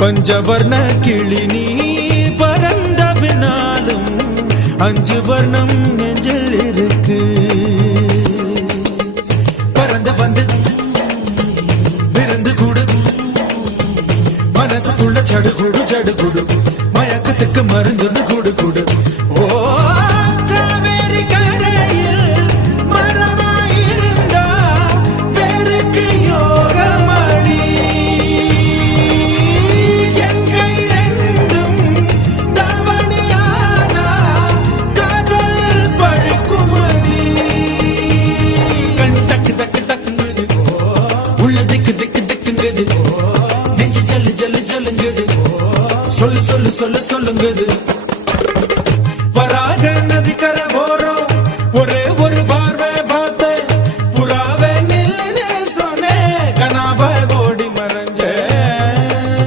பஞ்சவர்ண கிளி நீ பறந்த பின்னாலும் 5 வர்ணம் நெஞ்சில் இருக்கு. பறந்து வந்து விருந்து கூடு மனசுக்குள்ள சடுகுடு சடுகுடு மயக்கத்துக்கு மருந்துன்னு கூடு கூடு. ஓ காவேரி கரையில் மரமாயிருந்தா வேருக்கு யோகமடி. என் கை ரெண்டும் தவணியானா காதல் பழுக்குமடி. கண் தக்கு தக்கு தக்குங்குது உள்ள திக்கு திக்கு திக்குங்குது நெஞ்சு ஜல்லு ஜல்லு ஜல்லுங்குது சொல்லு சொல்லு சொல்லு சொல்லுங்குது.